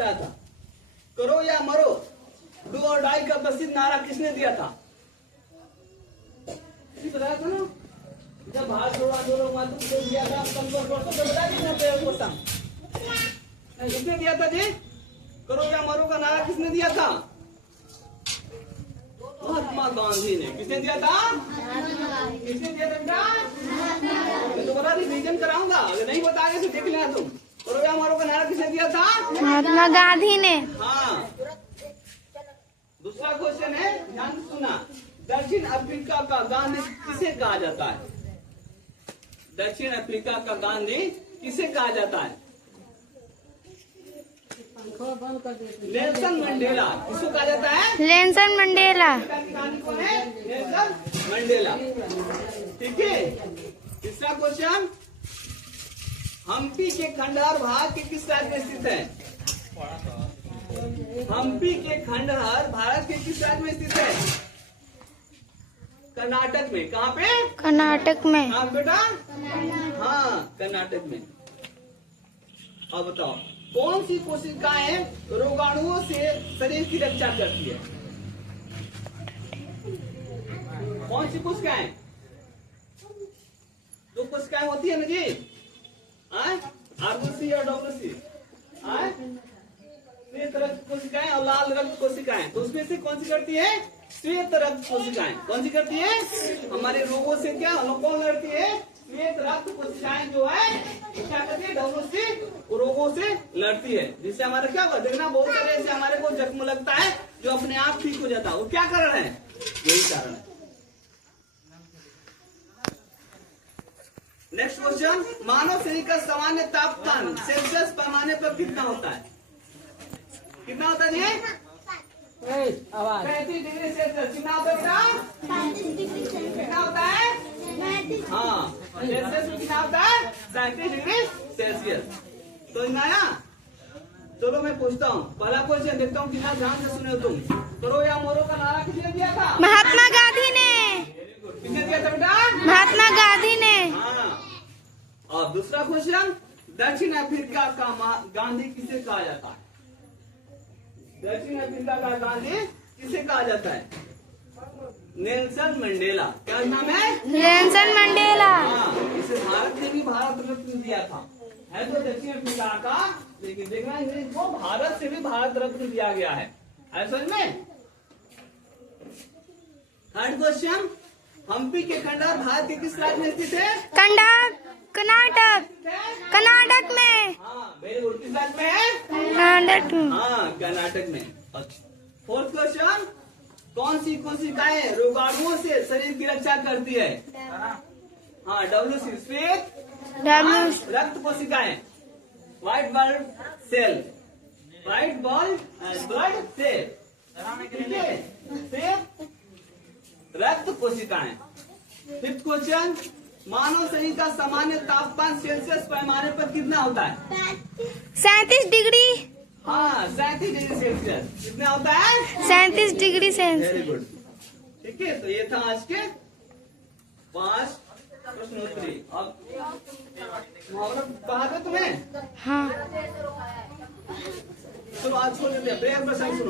बताया था? करो या मरो, डू और डाई का प्रसिद्ध नारा किसने दिया था? बताया था ना, जब भारत छोड़ो आंदोलन हुआ तो दिया था, बता दीजिए। किसने दिया था जी? करो या मरो का नारा किसने दिया था? महात्मा गांधी ने। किसने दिया था? किसने दिया था बेटा? मैं तो बता रिवीजन कराऊंगा, अगर नहीं बताएंगे तो देख लेना तुम। करो या मरो का नारा किसने दिया था? महात्मा गांधी ने। हाँ। दूसरा क्वेश्चन है, ध्यान से सुना। दक्षिण अफ्रीका का गांधी किसे कहा जाता है? दक्षिण अफ्रीका का गांधी किसे कहा जाता है? Nelson Mandela. किसको कहा जाता है? Nelson Mandela. गांधी कौन है? Nelson Mandela. ठीक है। तीसरा क्वेश्चन, हम्पी के खंडहर भारत के किस राज्य में स्थित है? हम्पी के खंडहर भारत के किस राज्य में स्थित है? कर्नाटक में। कहाँ पे? कर्नाटक में। हाँ बेटा, हाँ कर्नाटक में। अब बताओ, कौन सी कोशिकाएं रोगाणुओं से शरीर की रक्षा करती है? कौन सी कोशिकाएं? दो कोशिकाएं होती है ना जी, आरबीसी और डब्ल्यूसी, श्वेत रक्त कोशिकाएं और लाल रक्त कोशिकाएं। तो उसमें से कौन सी करती है? श्वेत रक्त कोशिकाएं। कौन सी करती है? हमारे रोगों से क्या कौन लड़ती है? श्वेत रक्त कोशिकाएं जो है क्या करती है? डब्ल्यूसी रोगों से लड़ती है, जिससे हमारा क्या होगा? देखना, बहुत सारे ऐसे हमारे को जख्म लगता है जो अपने आप ठीक हो जाता है। वो क्या कारण है? यही कारण है। नेक्स्ट क्वेश्चन, मानव शरीर का सामान्य तापमान सेल्सियस पैमाने पर कितना होता है? कितना होता है जी? 35 डिग्री सेल्सियस। कितना होता है? 35 डिग्री सेल्सियस। कितना होता है? हाँ, सेल्सियस में कितना होता है? 37 डिग्री सेल्सियस। तो आया? चलो मैं पूछता हूँ, पहला क्वेश्चन देखता हूँ कितना ध्यान से सुने हो तुम। करो या मरो का नारा किसने दिया था? महात्मा गांधी ने। किसने दिया था बेटा? महात्मा गांधी ने। हाँ। और दूसरा क्वेश्चन, दक्षिण अफ्रीका का गांधी किसे कहा जाता है? दक्षिण अफ्रीका का गांधी किसे कहा जाता है? Nelson Mandela. क्या नाम है? Nelson Mandela. हाँ, इसे भारत ने भी भारत रत्न दिया था। है तो दक्षिण अफ्रीका का, लेकिन देखना इसको भारत से भी भारत रत्न दिया गया है। समझ में? थर्ड क्वेश्चन, हम्पी के खंडहर भारत के किस राज्य में स्थित है? कर्नाटक। कर्नाटक में। हाँ वेरी गुड। किस राज्य में है? कर्नाटक में। हाँ कर्नाटक में। अच्छा, फोर्थ क्वेश्चन, कौन सी कोशिकाएं रोगाणुओं से शरीर की रक्षा करती है? हाँ डब्ल्यूसी श्वेत रक्त कोशिकाएं, white blood cell, white blood cell, ठीक है, श्वेत रक्त कोशिकाएं। फिफ्थ क्वेश्चन, मानव शरीर का सामान्य तापमान सेल्सियस पैमाने पर कितना होता है? 37 डिग्री। हाँ 37 डिग्री सेल्सियस। कितना होता है? 37 डिग्री सेल्सियस। Very good. ठीक है, तो ये था आज के 5 प्रश्नोत्तरी। अब मुहावरा कहा था तुम्हें? हाँ। चलो आज छोड़ देते हैं, ब्रेक में सुनो।